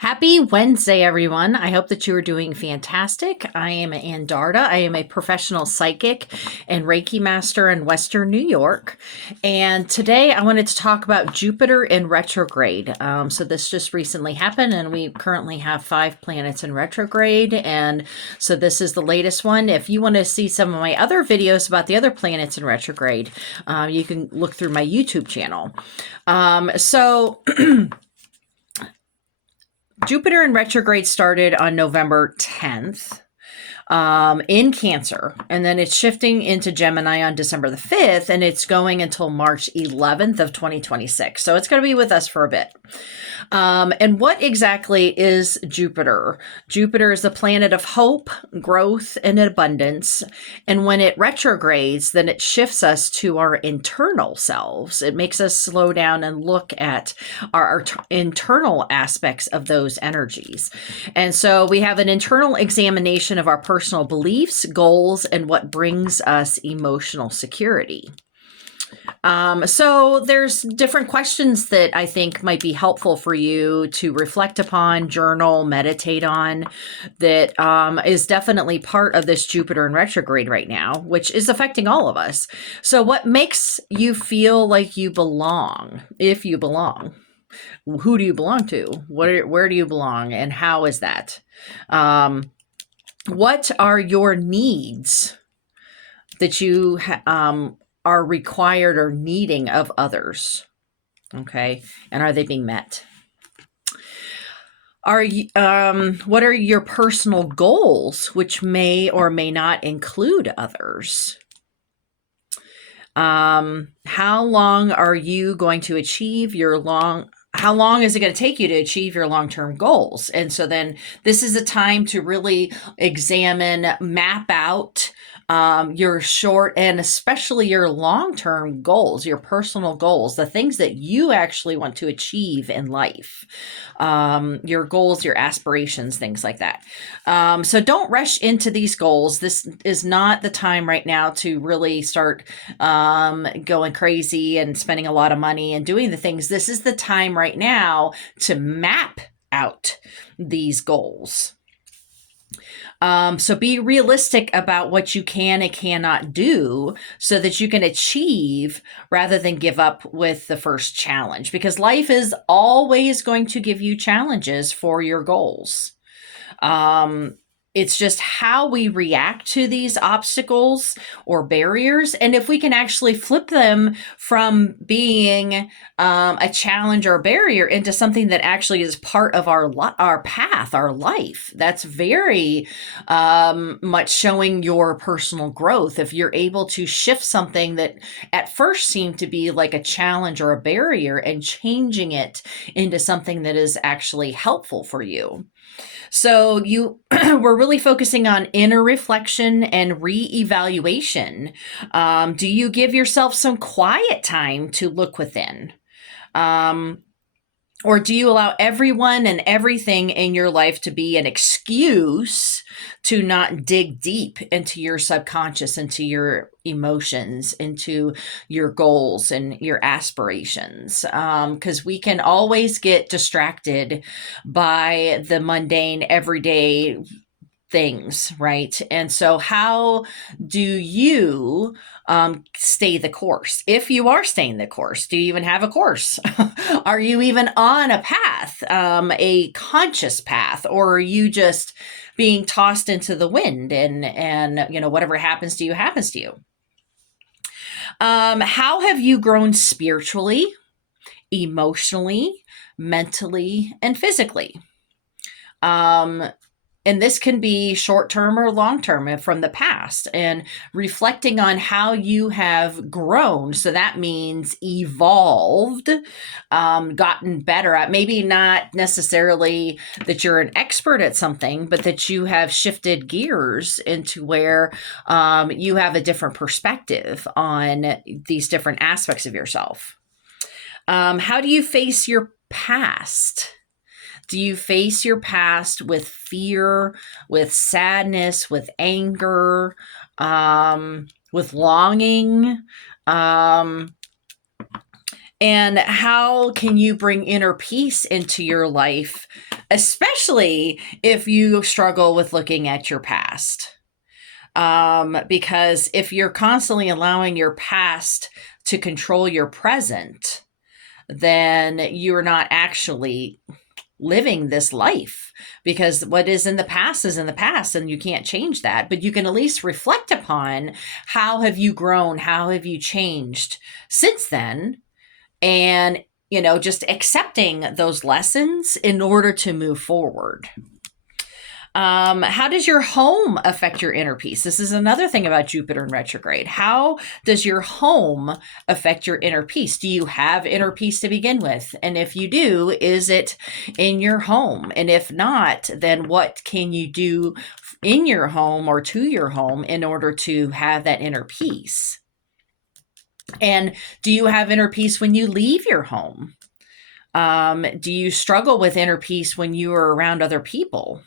Happy Wednesday, everyone. I hope that you are doing fantastic. I am Andarta. I am a professional psychic and Reiki master in Western New York. And today I wanted to talk about Jupiter in retrograde. So this just recently happened, and we currently have 5 planets in retrograde. And so this is the latest one. If you want to see some of my other videos about the other planets in retrograde, you can look through my YouTube channel. So Jupiter in retrograde started on November 10th in Cancer, and then it's shifting into Gemini on December the 5th, and it's going until March 11th of 2026. So it's going to be with us for a bit. And what exactly is Jupiter? Jupiter is the planet of hope, growth, and abundance. And when it retrogrades, then it shifts us to our internal selves. It makes us slow down and look at our internal aspects of those energies. And so we have an internal examination of our personal beliefs, goals, and what brings us emotional security. So there's different questions that I think might be helpful for you to reflect upon, journal, meditate on, that is definitely part of this Jupiter in retrograde right now, which is affecting all of us. So what makes you feel like you belong, if you belong? Who do you belong to? Where do you belong, and how is that? What are your needs that you are required or needing of others? Okay, and are they being met? Are you, what are your personal goals, which may or may not include others? How long are you going to achieve how long is it going to take you to achieve your long-term goals? And so then this is a time to really examine, map out your short and especially your long-term goals, your personal goals, the things that you actually want to achieve in life, your goals, your aspirations, things like that. So don't rush into these goals. This is not the time right now to really start going crazy and spending a lot of money and doing the things. This is the time right now to map out these goals. So be realistic about what you can and cannot do so that you can achieve rather than give up with the first challenge, because life is always going to give you challenges for your goals. It's just how we react to these obstacles or barriers, and if we can actually flip them from being a challenge or a barrier into something that actually is part of our path, our life. That's very much showing your personal growth. If you're able to shift something that at first seemed to be like a challenge or a barrier and changing it into something that is actually helpful for you. So we're really focusing on inner reflection and re-evaluation. Do you give yourself some quiet time to look within? Or do you allow everyone and everything in your life to be an excuse to not dig deep into your subconscious, into your emotions, into your goals and your aspirations? Because we can always get distracted by the mundane, everyday things, right? And so how do you stay the course? If you are staying the course, do you even have a course? Are you even on a path, a conscious path, or are you just being tossed into the wind and whatever happens to you happens to you? How have you grown spiritually, emotionally, mentally, and physically? And this can be short-term or long-term from the past, and reflecting on how you have grown. So that means evolved, gotten better at, maybe not necessarily that you're an expert at something, but that you have shifted gears into where you have a different perspective on these different aspects of yourself. How do you face your past? Do you face your past with fear, with sadness, with anger, with longing? And how can you bring inner peace into your life especially if you struggle with looking at your past. Because if you're constantly allowing your past to control your present, then you're not actually living this life, because what is in the past and you can't change that, but you can at least reflect upon how have you grown, how have you changed since then, and just accepting those lessons in order to move forward. How does your home affect your inner peace? This is another thing about Jupiter in retrograde. How does your home affect your inner peace? Do you have inner peace to begin with? And if you do, is it in your home? And if not, then what can you do in your home or to your home in order to have that inner peace? And do you have inner peace when you leave your home? Do you struggle with inner peace when you are around other people?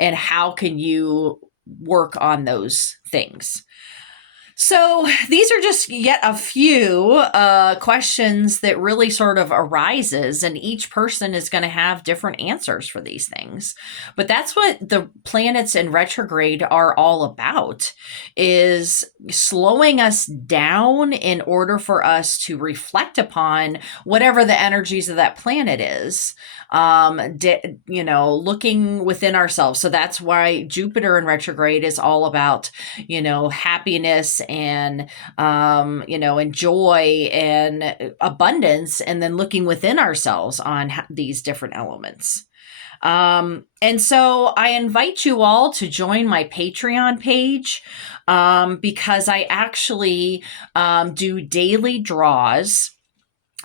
And how can you work on those things? So these are just yet a few questions that really sort of arises, and each person is going to have different answers for these things. But that's what the planets in retrograde are all about, is slowing us down in order for us to reflect upon whatever the energies of that planet is. Looking within ourselves. So that's why Jupiter in retrograde is all about, happiness and, and joy and abundance, and then looking within ourselves on these different elements. And so I invite you all to join my Patreon page, because I actually do daily draws.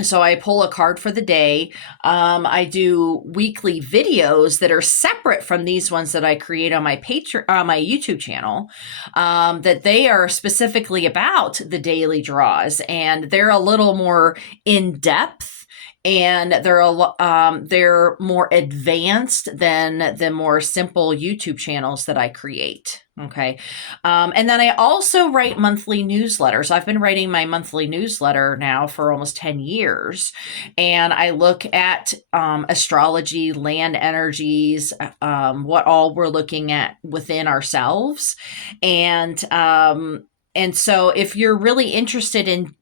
So I pull a card for the day. I do weekly videos that are separate from these ones that I create on my my YouTube channel, that they are specifically about the daily draws, and they're a little more in depth. And they're more advanced than the more simple YouTube channels that I create. Okay. And then I also write monthly newsletters. I've been writing my monthly newsletter now for almost 10 years. And I look at astrology, land energies, what all we're looking at within ourselves. And so if you're really interested in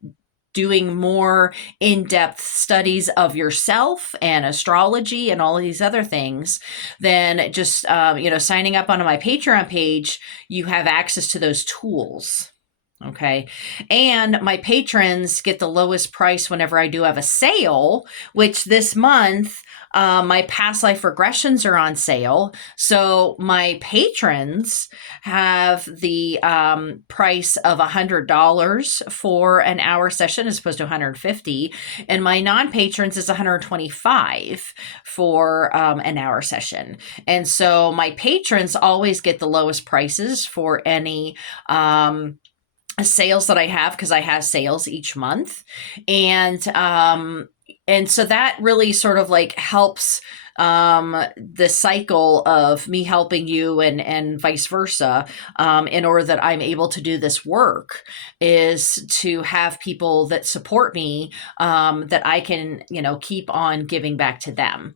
doing more in-depth studies of yourself and astrology and all of these other things, then just, signing up onto my Patreon page, you have access to those tools. Okay. And my patrons get the lowest price whenever I do have a sale, which this month, my past life regressions are on sale. So my patrons have the price of $100 for an hour session as opposed to $150. And my non-patrons is $125 for an hour session. And so my patrons always get the lowest prices for any sales that I have, because I have sales each month. And so that really sort of like helps the cycle of me helping you and vice versa, in order that I'm able to do this work, is to have people that support me, that I can, keep on giving back to them.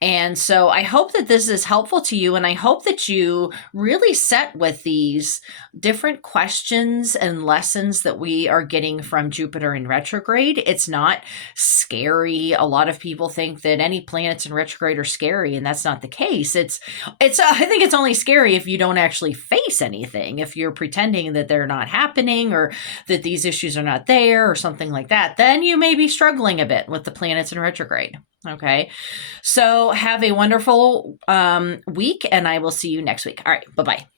And so I hope that this is helpful to you. And I hope that you really set with these different questions and lessons that we are getting from Jupiter in retrograde. It's not scary. A lot of people think that any planets in retrograde are scary, and that's not the case. I think it's only scary if you don't actually face anything. If you're pretending that they're not happening, or that these issues are not there, or something like that, then you may be struggling a bit with the planets in retrograde. Okay. So have a wonderful week, and I will see you next week. All right. Bye-bye.